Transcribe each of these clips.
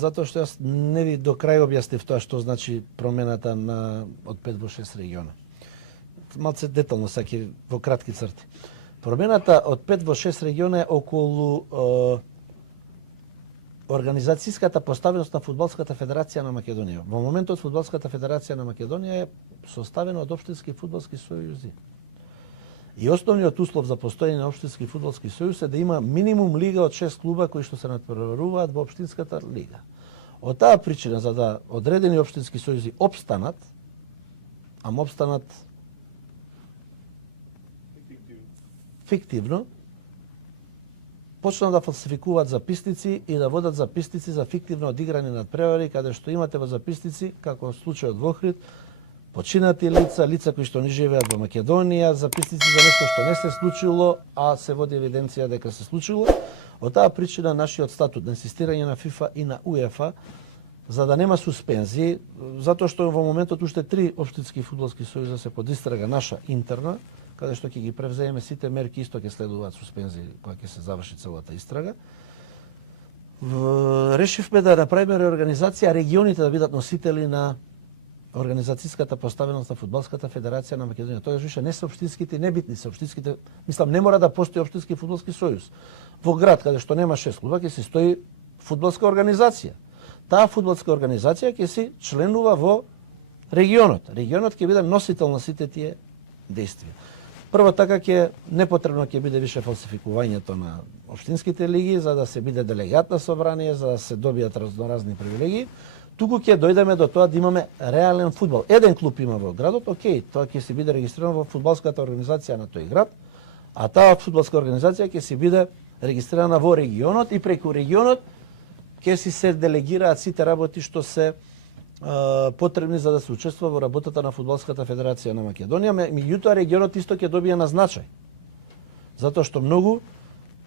затоа што јас не ви до крај објаснив тоа што значи промената од 5 во 6 региона. Малце детално саки во кратки црти. Промената од 5 во 6 региона е околу организацијската поставеност на Фудбалската федерација на Македонија. Во моментот Фудбалската федерација на Македонија е составена од општински фудбалски сојузи. И основниот услов за постоење на општински фудбалски сојуз е да има минимум лига од 6 клуба кои што се натпреваруваат во општинската лига. Од таа причина, за да одредени општински сојузи опстанат, ама опстанат фиктивно, почнаа да фалсификуваат записници и да водат записници за фиктивно одиграни надпревари, каде што имате во записници, како случајот во Охрид, починати лица, лица кои што не живеат во Македонија, записници за нешто што не се случило, а се води евиденција дека се случило. Од таа причина нашиот статут на инсистирање на ФИФА и на УЕФА, за да нема суспензии, затоа што во моментот уште 3 општински фудбалски сојуза се под истрага наша интерна, каде што ќе ги превземе сите мерки, исто ќе следуваат суспензии кога ќе се заврши целата истрага. Решивме да направиме реорганизација, регионите да бидат носители на организацијската поставеност на Фудбалската федерација на Македонија. Тоа више не се општинските, небитни се општинските. Мислам, не мора да постои општински фудбалски сојуз. Во град каде што нема 6 клуба ќе се стои фудбалска организација. Таа фудбалска организација ќе се членува во регионот. Регионот ќе биде носител на сите тие действија. Прво така ќе непотребно ќе биде више фалсификувањето на општинските лиги за да се биде делегат на собрание, за да се добијат разноразни привилегии. Туку ќе дојдеме до тоа да имаме реален фудбал. Еден клуб има во градот, окей, тоа ќе се биде регистрирано во фудбалската организација на тој град, а таа фудбалска организација ќе се биде регистрирана во регионот и преку регионот ќе се делегираат сите работи што се потребни за да се учествува во работата на Фудбалската федерација на Македонија. Меѓутоа регионот исто ќе добие на значај. Затоа што многу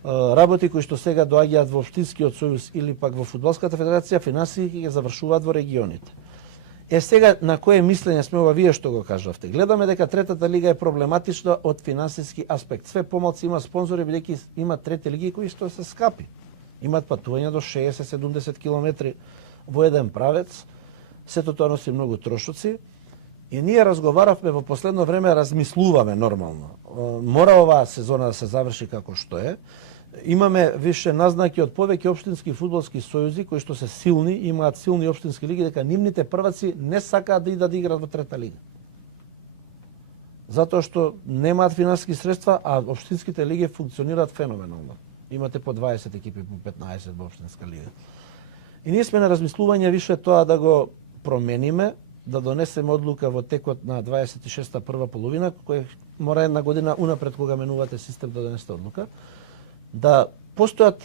работи кои што сега доаѓаат во општинскиот сојуз или пак во Фудбалската федерација финансиски ќе завршуваат во регионите. Сега на кое мислење сме ова вие што го кажавте? Гледаме дека третата лига е проблематична од финансиски аспект. Све помалци има спонзори бидејќи има трети лиги кои што се скапи. Имаат патувања до 60-70 километри во еден правец. Сето тоа носи многу трошоци. И ние разговаравме во последно време, размислуваме нормално. Мора оваа сезона да се заврши како што е. Имаме више назнаки од повеќе општински фудбалски сојузи кои што се силни, имаат силни општински лиги, дека нивните прваци не сакаат да играат во трета лига. Затоа што немаат финансиски средства, а општинските лиги функционираат феноменално. Имате по 20 екипи, по 15 во општинска лига. И ние сме на размислување више тоа да го промениме, да донесеме одлука во текот на 26-та прва половина, која мора една година унапред кога менувате систем да донесете одлука, да постојат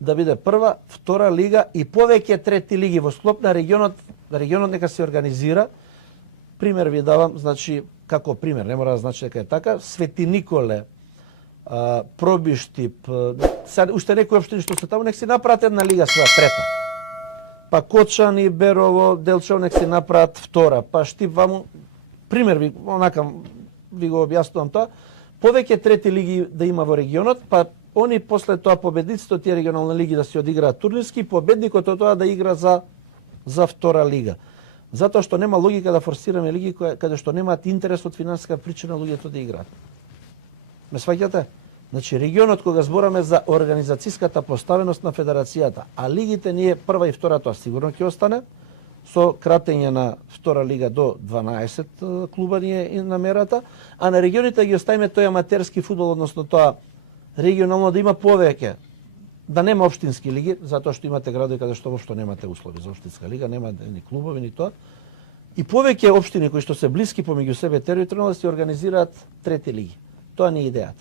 да биде прва, втора лига и повеќе трети лиги во склоп на регионот. Регионот нека се организира. Пример ви давам, значи како пример, не мора да значи дека е така, Свети Николе, Пробиштип, уште некои општини што се таму, нека си направат една лига своја трета. Па Кочани, Берово, Делчево нека си направат втора, па Штип ваму, пример ви, онака ви го објаснувам тоа, повеќе трети лиги да има во регионот, па они после тоа победниците од тие регионални лиги да се одиграат турнирски, победникот од тоа да игра за втора лига. Затоа што нема логика да форсираме лиги каде што немаат интерес од финансиска причина луѓето да играат. Ме сваќате? Значи регионот кога збораме за организацијската поставеност на федерацијата, а лигите ние прва и втора тоа сигурно ќе остане со кратење на втора лига до 12 клуба ние и намерата, а на регионите ги оставиме тој аматерски фудбал, односно тоа регионално да има повеќе, да нема општински лиги, затоа што имате градови каде што воопшто немате услови за општинска лига, нема ни клубови ни тоа. И повеќе општини кои што се блиски помеѓу себе територијално да се организираат трети лиги. Тоа не е идејата.